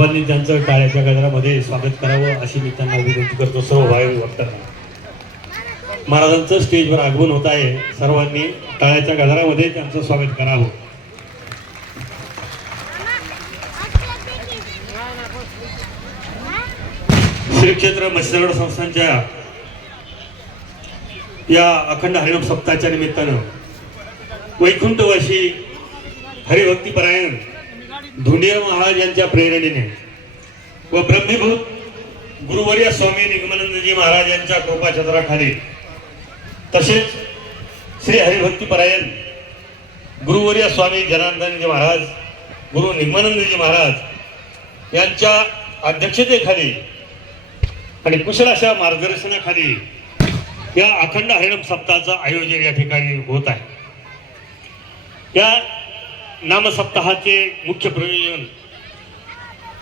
सर्वांनी त्यांचं टाळ्याच्या गजरामध्ये स्वागत करावं अशी मी त्यांना विनंती करतो सर्व बाहेर महाराजांचं स्टेजवर आगमन होत आहे. सर्वांनी टाळ्याच्या गजरामध्ये त्यांचं स्वागत करावं. श्री क्षेत्र मत्स्यगड संस्थांच्या या अखंड हरिनाम सप्ताहाच्या निमित्तानं वैकुंठवासी हरिभक्तीपरायण धुंडिया महाराज यांच्या प्रेरणेने व ब्रह्मीभूत गुरुवर्य स्वामी निगमानंदजी महाराज यांच्या कृपाछत्राखाली तसेच श्री हरिभक्तीपरायण गुरुवर्य स्वामी जनार्दनजी महाराज गुरु निगमानंदजी महाराज यांच्या अध्यक्षतेखाली आणि कुशल अशा मार्गदर्शनाखाली या अखंड हरिणम सप्ताहाचं आयोजन या ठिकाणी होत आहे. या नामसप्ताहाचे मुख्य प्रयोजन